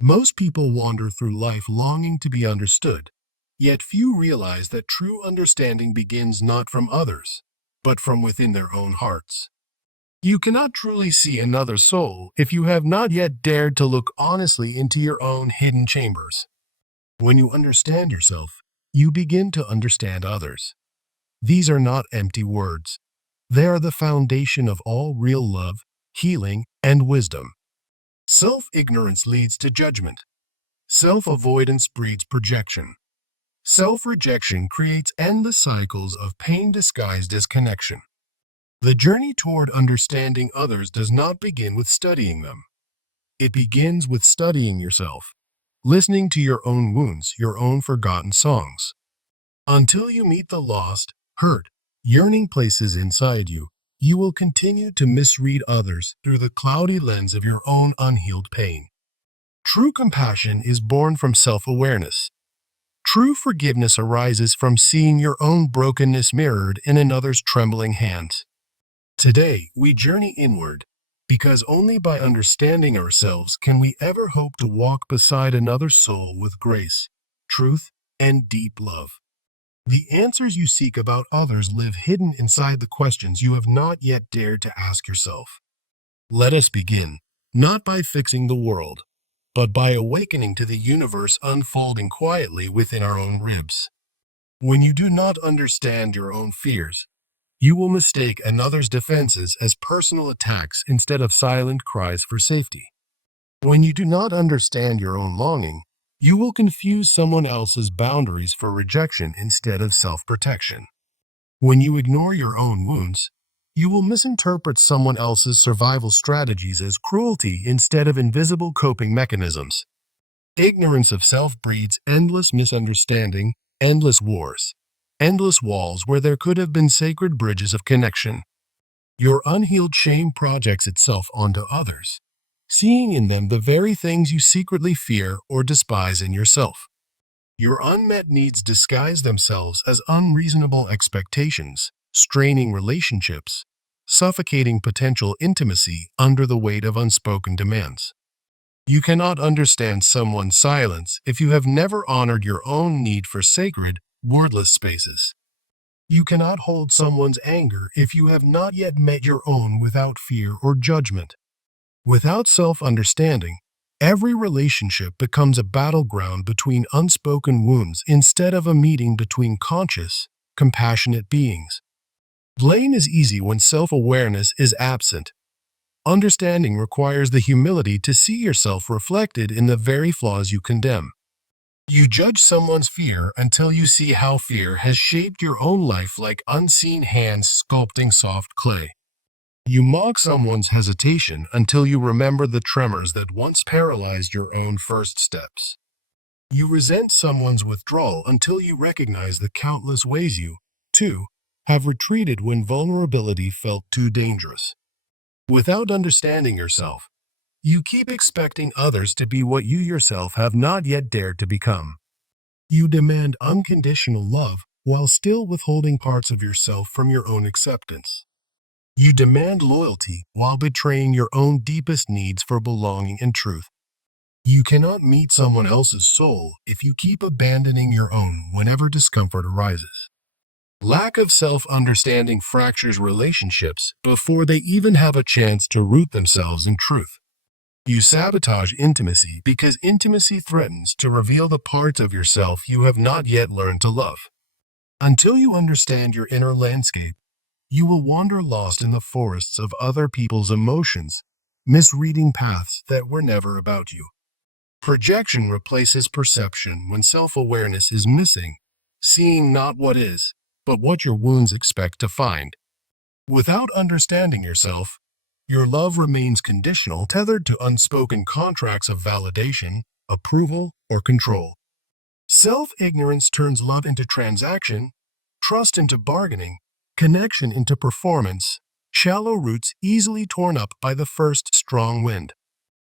Most people wander through life longing to be understood, yet few realize that true understanding begins not from others, but from within their own hearts. You cannot truly see another soul if you have not yet dared to look honestly into your own hidden chambers. When you understand yourself, you begin to understand others. These are not empty words. They are the foundation of all real love, healing, and wisdom. Self-ignorance leads to judgment. Self-avoidance breeds projection. Self-rejection creates endless cycles of pain disguised as connection. The journey toward understanding others does not begin with studying them. It begins with studying yourself, listening to your own wounds, your own forgotten songs. Until you meet the lost, hurt, yearning places inside you, you will continue to misread others through the cloudy lens of your own unhealed pain. True compassion is born from self-awareness. True forgiveness arises from seeing your own brokenness mirrored in another's trembling hands. Today, we journey inward, because only by understanding ourselves can we ever hope to walk beside another soul with grace, truth, and deep love. The answers you seek about others live hidden inside the questions you have not yet dared to ask yourself. Let us begin, not by fixing the world, but by awakening to the universe unfolding quietly within our own ribs. When you do not understand your own fears, you will mistake another's defenses as personal attacks instead of silent cries for safety. When you do not understand your own longing, you will confuse someone else's boundaries for rejection instead of self-protection. When you ignore your own wounds, you will misinterpret someone else's survival strategies as cruelty instead of invisible coping mechanisms. Ignorance of self breeds endless misunderstanding, endless wars, endless walls where there could have been sacred bridges of connection. Your unhealed shame projects itself onto others, seeing in them the very things you secretly fear or despise in yourself. Your unmet needs disguise themselves as unreasonable expectations, straining relationships, suffocating potential intimacy under the weight of unspoken demands. You cannot understand someone's silence if you have never honored your own need for sacred, wordless spaces. You cannot hold someone's anger if you have not yet met your own without fear or judgment. Without self-understanding, every relationship becomes a battleground between unspoken wounds instead of a meeting between conscious, compassionate beings. Blame is easy when self-awareness is absent. Understanding requires the humility to see yourself reflected in the very flaws you condemn. You judge someone's fear until you see how fear has shaped your own life like unseen hands sculpting soft clay. You mock someone's hesitation until you remember the tremors that once paralyzed your own first steps. You resent someone's withdrawal until you recognize the countless ways you, too, have retreated when vulnerability felt too dangerous. Without understanding yourself, you keep expecting others to be what you yourself have not yet dared to become. You demand unconditional love while still withholding parts of yourself from your own acceptance. You demand loyalty while betraying your own deepest needs for belonging and truth. You cannot meet someone else's soul if you keep abandoning your own whenever discomfort arises. Lack of self-understanding fractures relationships before they even have a chance to root themselves in truth. You sabotage intimacy because intimacy threatens to reveal the parts of yourself you have not yet learned to love. Until you understand your inner landscape, you will wander lost in the forests of other people's emotions, misreading paths that were never about you. Projection replaces perception when self-awareness is missing, seeing not what is, but what your wounds expect to find. Without understanding yourself, your love remains conditional, tethered to unspoken contracts of validation, approval, or control. Self-ignorance turns love into transaction, trust into bargaining, connection into performance, shallow roots easily torn up by the first strong wind.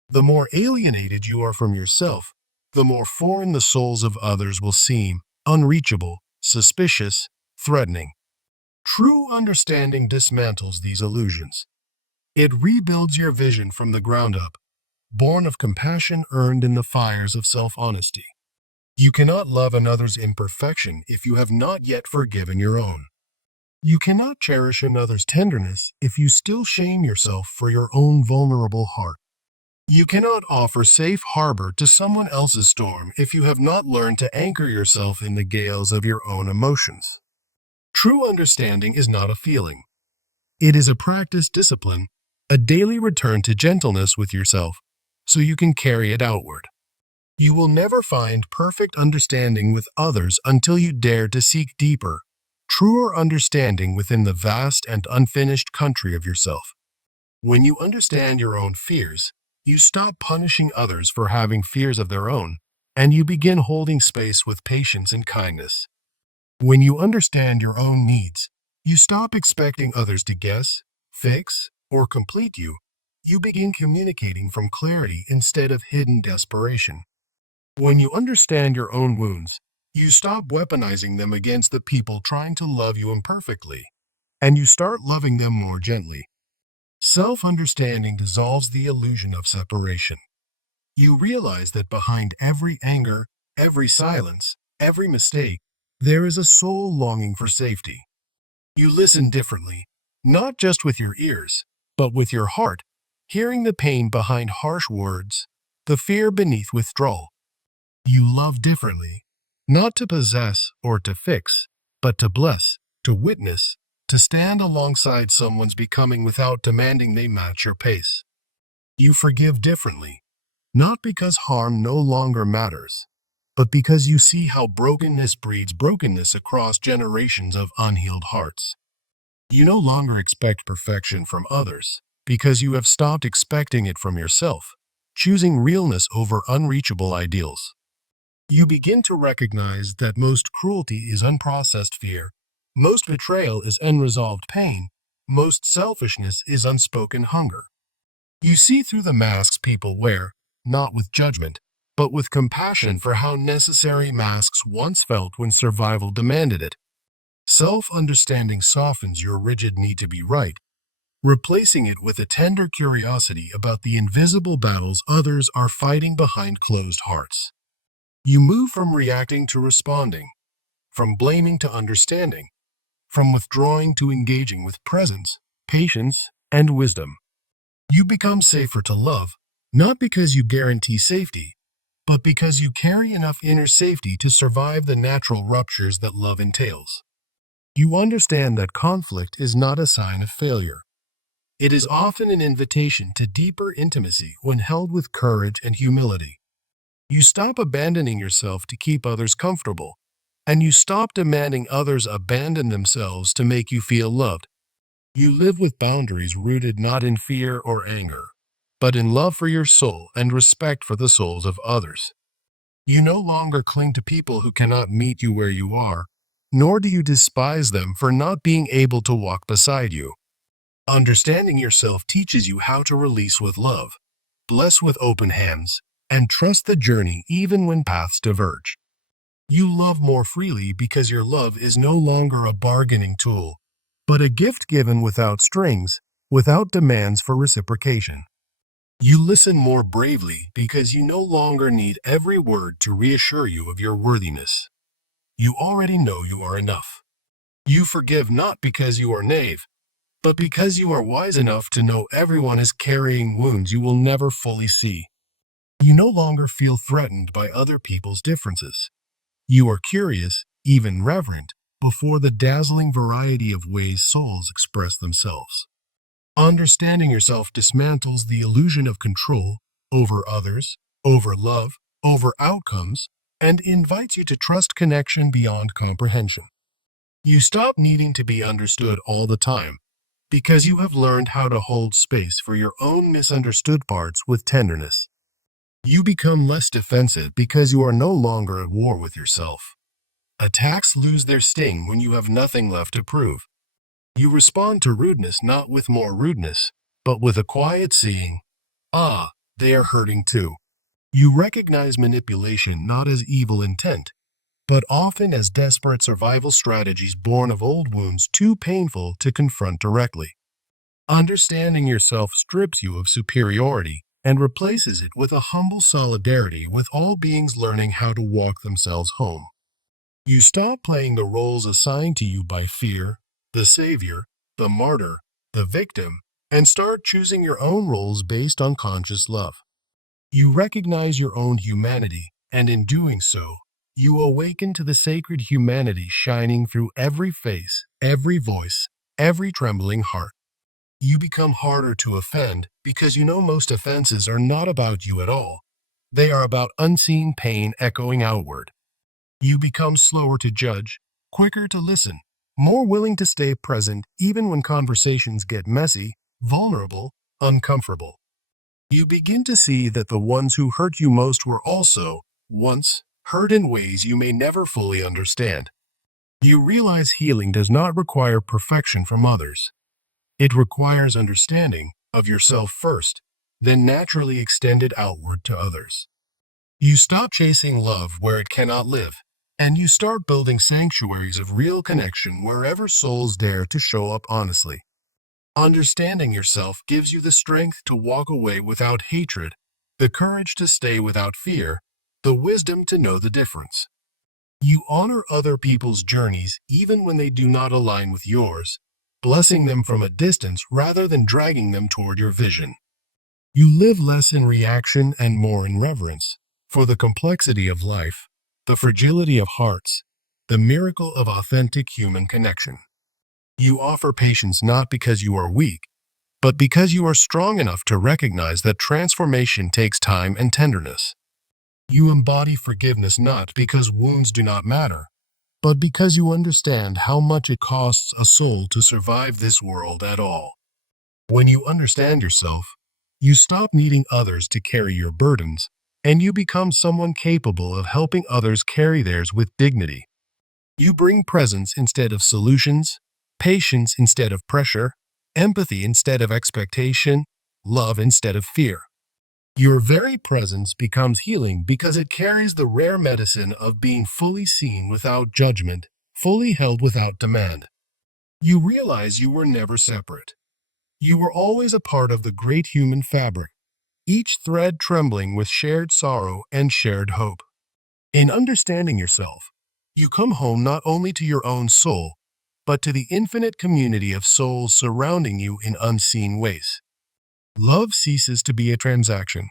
The more alienated you are from yourself, the more foreign the souls of others will seem, unreachable, suspicious, threatening. True understanding dismantles these illusions. It rebuilds your vision from the ground up, born of compassion earned in the fires of self-honesty. You cannot love another's imperfection if you have not yet forgiven your own. You cannot cherish another's tenderness if you still shame yourself for your own vulnerable heart. You cannot offer safe harbor to someone else's storm if you have not learned to anchor yourself in the gales of your own emotions. True understanding is not a feeling. It is a practice discipline, a daily return to gentleness with yourself, so you can carry it outward. You will never find perfect understanding with others until you dare to seek deeper, truer understanding within the vast and unfinished country of yourself. When you understand your own fears, you stop punishing others for having fears of their own, and you begin holding space with patience and kindness. When you understand your own needs, you stop expecting others to guess, fix, or complete you. You begin communicating from clarity instead of hidden desperation. When you understand your own wounds, you stop weaponizing them against the people trying to love you imperfectly, and you start loving them more gently. Self-understanding dissolves the illusion of separation. You realize that behind every anger, every silence, every mistake, there is a soul longing for safety. You listen differently, not just with your ears, but with your heart, hearing the pain behind harsh words, the fear beneath withdrawal. You love differently, not to possess or to fix, but to bless, to witness, to stand alongside someone's becoming without demanding they match your pace. You forgive differently, not because harm no longer matters, but because you see how brokenness breeds brokenness across generations of unhealed hearts. You no longer expect perfection from others, because you have stopped expecting it from yourself, choosing realness over unreachable ideals. You begin to recognize that most cruelty is unprocessed fear, most betrayal is unresolved pain, most selfishness is unspoken hunger. You see through the masks people wear, not with judgment, but with compassion for how necessary masks once felt when survival demanded it. Self-understanding softens your rigid need to be right, replacing it with a tender curiosity about the invisible battles others are fighting behind closed hearts. You move from reacting to responding, from blaming to understanding, from withdrawing to engaging with presence, patience, and wisdom. You become safer to love, not because you guarantee safety, but because you carry enough inner safety to survive the natural ruptures that love entails. You understand that conflict is not a sign of failure. It is often an invitation to deeper intimacy when held with courage and humility. You stop abandoning yourself to keep others comfortable, and you stop demanding others abandon themselves to make you feel loved. You live with boundaries rooted not in fear or anger, but in love for your soul and respect for the souls of others. You no longer cling to people who cannot meet you where you are, nor do you despise them for not being able to walk beside you. Understanding yourself teaches you how to release with love, bless with open hands, and trust the journey even when paths diverge. You love more freely because your love is no longer a bargaining tool, but a gift given without strings, without demands for reciprocation. You listen more bravely because you no longer need every word to reassure you of your worthiness. You already know you are enough. You forgive not because you are naive, but because you are wise enough to know everyone is carrying wounds you will never fully see. You no longer feel threatened by other people's differences. You are curious, even reverent, before the dazzling variety of ways souls express themselves. Understanding yourself dismantles the illusion of control over others, over love, over outcomes, and invites you to trust connection beyond comprehension. You stop needing to be understood all the time because you have learned how to hold space for your own misunderstood parts with tenderness. You become less defensive because you are no longer at war with yourself. Attacks lose their sting when you have nothing left to prove. You respond to rudeness not with more rudeness, but with a quiet seeing, ah, they are hurting too. You recognize manipulation not as evil intent, but often as desperate survival strategies born of old wounds too painful to confront directly. Understanding yourself strips you of superiority and replaces it with a humble solidarity with all beings learning how to walk themselves home. You stop playing the roles assigned to you by fear, the savior, the martyr, the victim, and start choosing your own roles based on conscious love. You recognize your own humanity, and in doing so, you awaken to the sacred humanity shining through every face, every voice, every trembling heart. You become harder to offend because you know most offenses are not about you at all. They are about unseen pain echoing outward. You become slower to judge, quicker to listen, more willing to stay present even when conversations get messy, vulnerable, uncomfortable. You begin to see that the ones who hurt you most were also, once, hurt in ways you may never fully understand. You realize healing does not require perfection from others. It requires understanding of yourself first, then naturally extended outward to others. You stop chasing love where it cannot live, and you start building sanctuaries of real connection wherever souls dare to show up honestly. Understanding yourself gives you the strength to walk away without hatred, the courage to stay without fear, the wisdom to know the difference. You honor other people's journeys even when they do not align with yours, blessing them from a distance rather than dragging them toward your vision. You live less in reaction and more in reverence for the complexity of life, the fragility of hearts, the miracle of authentic human connection. You offer patience not because you are weak, but because you are strong enough to recognize that transformation takes time and tenderness. You embody forgiveness not because wounds do not matter, but because you understand how much it costs a soul to survive this world at all. When you understand yourself, you stop needing others to carry your burdens, and you become someone capable of helping others carry theirs with dignity. You bring presence instead of solutions, patience instead of pressure, empathy instead of expectation, love instead of fear. Your very presence becomes healing because it carries the rare medicine of being fully seen without judgment, fully held without demand. You realize you were never separate. You were always a part of the great human fabric, each thread trembling with shared sorrow and shared hope. In understanding yourself, you come home not only to your own soul, but to the infinite community of souls surrounding you in unseen ways. Love ceases to be a transaction.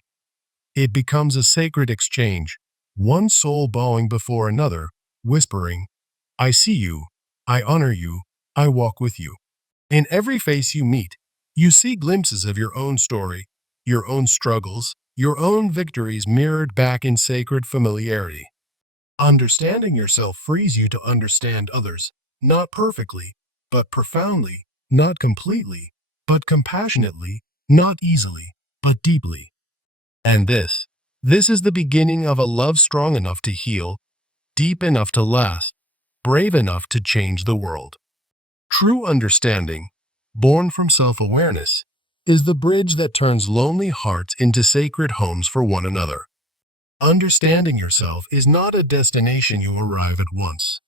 It becomes a sacred exchange, one soul bowing before another, whispering, I see you, I honor you, I walk with you. In every face you meet, you see glimpses of your own story, your own struggles, your own victories mirrored back in sacred familiarity. Understanding yourself frees you to understand others, not perfectly, but profoundly, not completely, but compassionately, not easily, but deeply. And this is the beginning of a love strong enough to heal, deep enough to last, brave enough to change the world. True understanding, born from self-awareness, is the bridge that turns lonely hearts into sacred homes for one another. Understanding yourself is not a destination you arrive at once.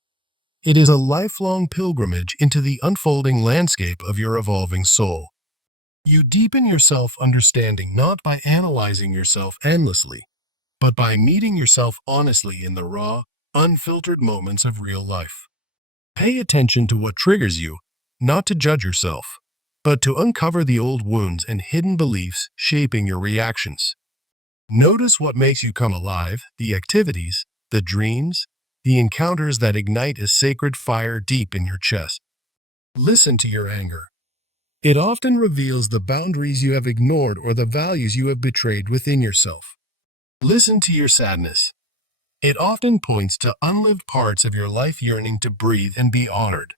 It is a lifelong pilgrimage into the unfolding landscape of your evolving soul. You deepen your self-understanding not by analyzing yourself endlessly, but by meeting yourself honestly in the raw, unfiltered moments of real life. Pay attention to what triggers you, not to judge yourself, but to uncover the old wounds and hidden beliefs shaping your reactions. Notice what makes you come alive, the activities, the dreams, the encounters that ignite a sacred fire deep in your chest. Listen to your anger. It often reveals the boundaries you have ignored or the values you have betrayed within yourself. Listen to your sadness. It often points to unlived parts of your life yearning to breathe and be honored.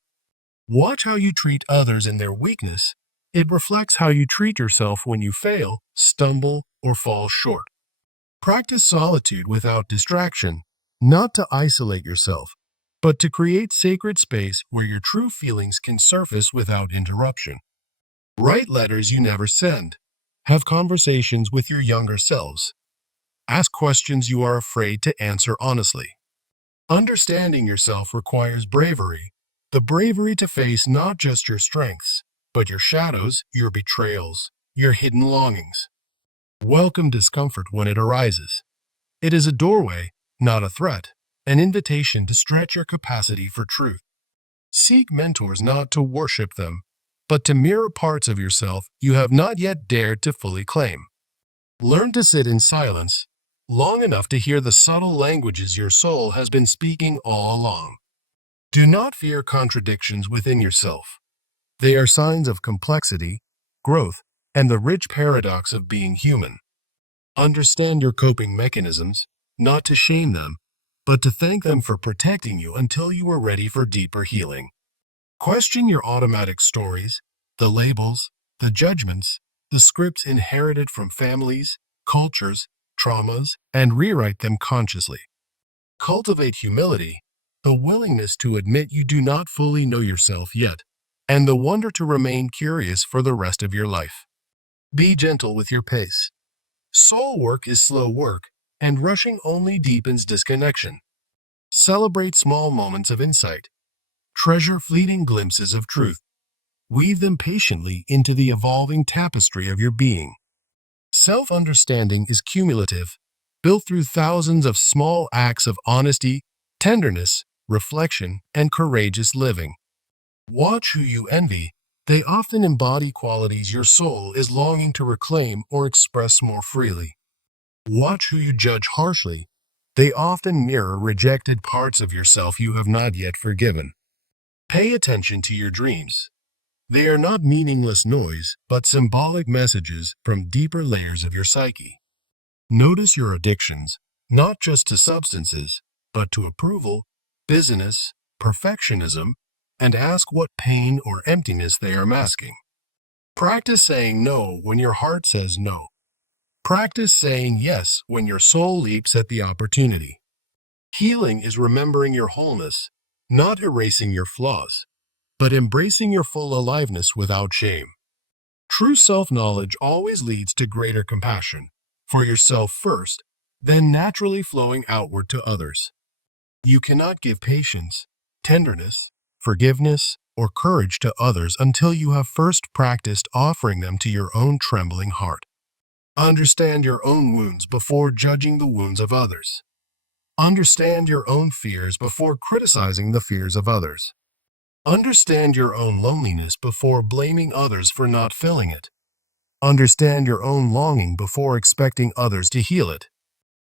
Watch how you treat others in their weakness. It reflects how you treat yourself when you fail, stumble, or fall short. Practice solitude without distraction, not to isolate yourself, but to create sacred space where your true feelings can surface without interruption. Write letters you never send. Have conversations with your younger selves. Ask questions you are afraid to answer honestly. Understanding yourself requires bravery, the bravery to face not just your strengths, but your shadows, your betrayals, your hidden longings. Welcome discomfort when it arises. It is a doorway, not a threat, an invitation to stretch your capacity for truth. Seek mentors not to worship them, but to mirror parts of yourself you have not yet dared to fully claim. Learn to sit in silence long enough to hear the subtle languages your soul has been speaking all along. Do not fear contradictions within yourself. They are signs of complexity, growth, and the rich paradox of being human. Understand your coping mechanisms, not to shame them, but to thank them for protecting you until you are ready for deeper healing. Question your automatic stories, the labels, the judgments, the scripts inherited from families, cultures, traumas, and rewrite them consciously. Cultivate humility, the willingness to admit you do not fully know yourself yet, and the wonder to remain curious for the rest of your life. Be gentle with your pace. Soul work is slow work, and rushing only deepens disconnection. Celebrate small moments of insight. Treasure fleeting glimpses of truth. Weave them patiently into the evolving tapestry of your being. Self-understanding is cumulative, built through thousands of small acts of honesty, tenderness, reflection, and courageous living. Watch who you envy. They often embody qualities your soul is longing to reclaim or express more freely. Watch who you judge harshly. They often mirror rejected parts of yourself you have not yet forgiven. Pay attention to your dreams. They are not meaningless noise, but symbolic messages from deeper layers of your psyche. Notice your addictions, not just to substances, but to approval, busyness, perfectionism, and ask what pain or emptiness they are masking. Practice saying no when your heart says no. Practice saying yes when your soul leaps at the opportunity. Healing is remembering your wholeness, not erasing your flaws, but embracing your full aliveness without shame. True self-knowledge always leads to greater compassion, for yourself first, then naturally flowing outward to others. You cannot give patience, tenderness, forgiveness, or courage to others until you have first practiced offering them to your own trembling heart. Understand your own wounds before judging the wounds of others. Understand your own fears before criticizing the fears of others. Understand your own loneliness before blaming others for not filling it. Understand your own longing before expecting others to heal it.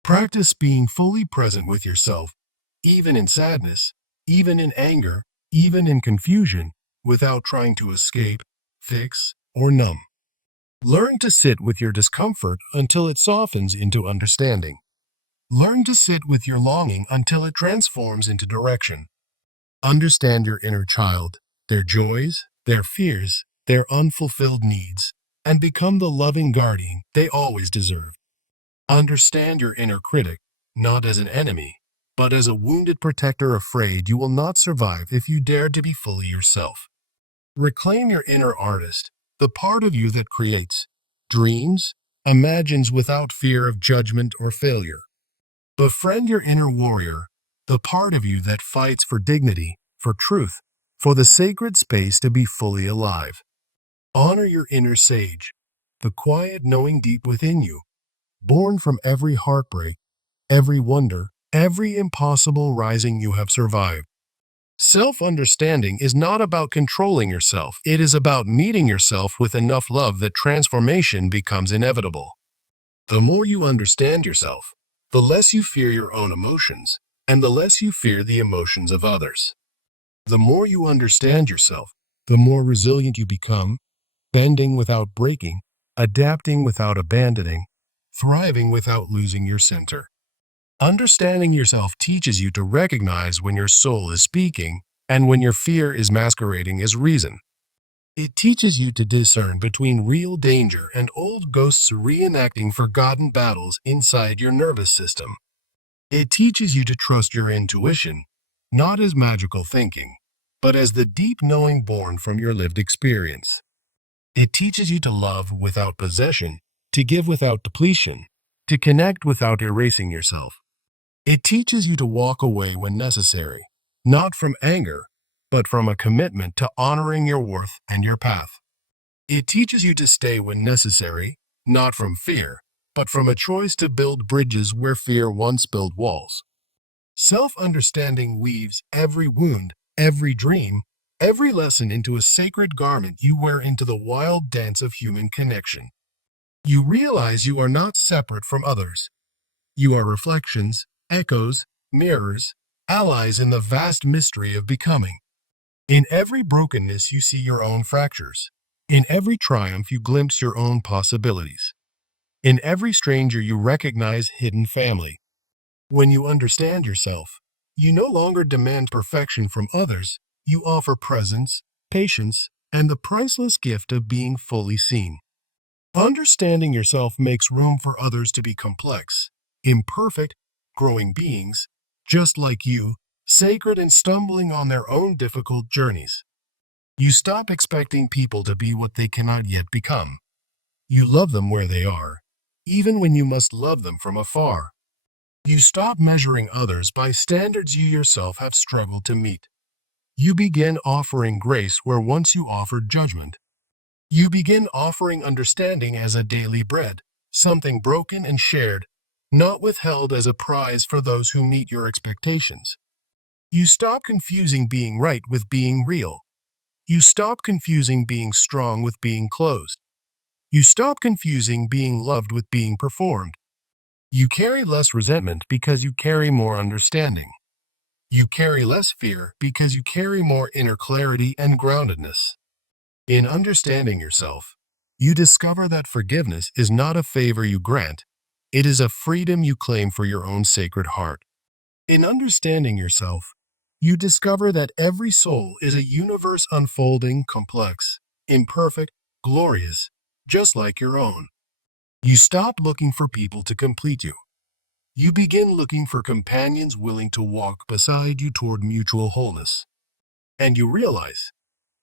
Practice being fully present with yourself, even in sadness, even in anger, even in confusion, without trying to escape, fix, or numb. Learn to sit with your discomfort until it softens into understanding. Learn to sit with your longing until it transforms into direction. Understand your inner child, their joys, their fears, their unfulfilled needs, and become the loving guardian they always deserve. Understand your inner critic, not as an enemy, but as a wounded protector afraid you will not survive if you dare to be fully yourself. Reclaim your inner artist, the part of you that creates, dreams, imagines without fear of judgment or failure. Befriend your inner warrior, the part of you that fights for dignity, for truth, for the sacred space to be fully alive. Honor your inner sage, the quiet knowing deep within you, born from every heartbreak, every wonder, every impossible rising you have survived. Self-understanding is not about controlling yourself. It is about meeting yourself with enough love that transformation becomes inevitable. The more you understand yourself, the less you fear your own emotions, and the less you fear the emotions of others. The more you understand yourself, the more resilient you become, bending without breaking, adapting without abandoning, thriving without losing your center. Understanding yourself teaches you to recognize when your soul is speaking and when your fear is masquerading as reason. It teaches you to discern between real danger and old ghosts reenacting forgotten battles inside your nervous system. It teaches you to trust your intuition, not as magical thinking, but as the deep knowing born from your lived experience. It teaches you to love without possession, to give without depletion, to connect without erasing yourself. It teaches you to walk away when necessary, not from anger, but from a commitment to honoring your worth and your path. It teaches you to stay when necessary, not from fear, but from a choice to build bridges where fear once built walls. Self-understanding weaves every wound, every dream, every lesson into a sacred garment you wear into the wild dance of human connection. You realize you are not separate from others. You are reflections, echoes, mirrors, allies in the vast mystery of becoming. In every brokenness you see your own fractures. In every triumph you glimpse your own possibilities. In every stranger you recognize hidden family. When you understand yourself, you no longer demand perfection from others, you offer presence, patience, and the priceless gift of being fully seen. Understanding yourself makes room for others to be complex, imperfect, growing beings, just like you, sacred and stumbling on their own difficult journeys. You stop expecting people to be what they cannot yet become. You love them where they are, even when you must love them from afar. You stop measuring others by standards you yourself have struggled to meet. You begin offering grace where once you offered judgment. You begin offering understanding as a daily bread, something broken and shared, not withheld as a prize for those who meet your expectations. You stop confusing being right with being real. You stop confusing being strong with being closed. You stop confusing being loved with being performed. You carry less resentment because you carry more understanding. You carry less fear because you carry more inner clarity and groundedness. In understanding yourself, you discover that forgiveness is not a favor you grant, it is a freedom you claim for your own sacred heart. In understanding yourself, you discover that every soul is a universe unfolding, complex, imperfect, glorious, just like your own. You stop looking for people to complete you. You begin looking for companions willing to walk beside you toward mutual wholeness. And you realize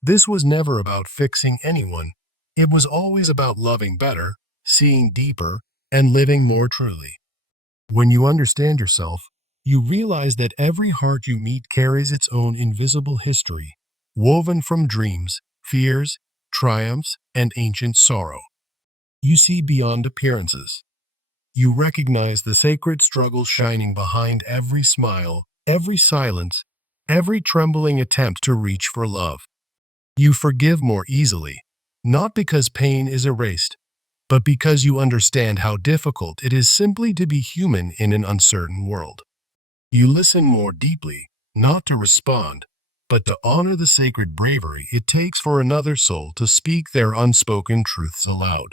this was never about fixing anyone. It was always about loving better, seeing deeper, and living more truly. When you understand yourself, you realize that every heart you meet carries its own invisible history, woven from dreams, fears, triumphs, and ancient sorrow. You see beyond appearances. You recognize the sacred struggle shining behind every smile, every silence, every trembling attempt to reach for love. You forgive more easily, not because pain is erased, but because you understand how difficult it is simply to be human in an uncertain world. You listen more deeply, not to respond, but to honor the sacred bravery it takes for another soul to speak their unspoken truths aloud.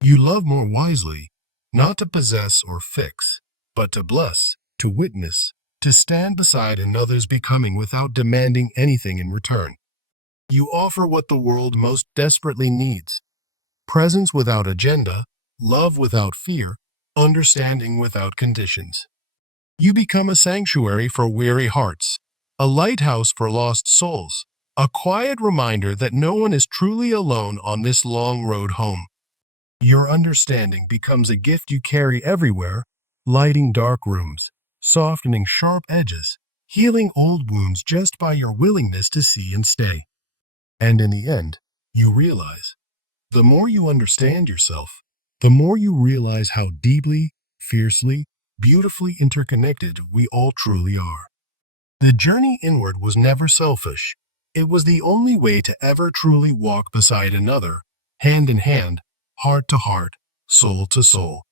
You love more wisely, not to possess or fix, but to bless, to witness, to stand beside another's becoming without demanding anything in return. You offer what the world most desperately needs: presence without agenda, love without fear, understanding without conditions. You become a sanctuary for weary hearts, a lighthouse for lost souls, a quiet reminder that no one is truly alone on this long road home. Your understanding becomes a gift you carry everywhere, lighting dark rooms, softening sharp edges, healing old wounds just by your willingness to see and stay. And in the end, you realize, the more you understand yourself, the more you realize how deeply, fiercely, beautifully interconnected we all truly are. The journey inward was never selfish. It was the only way to ever truly walk beside another, hand in hand, heart to heart, soul to soul.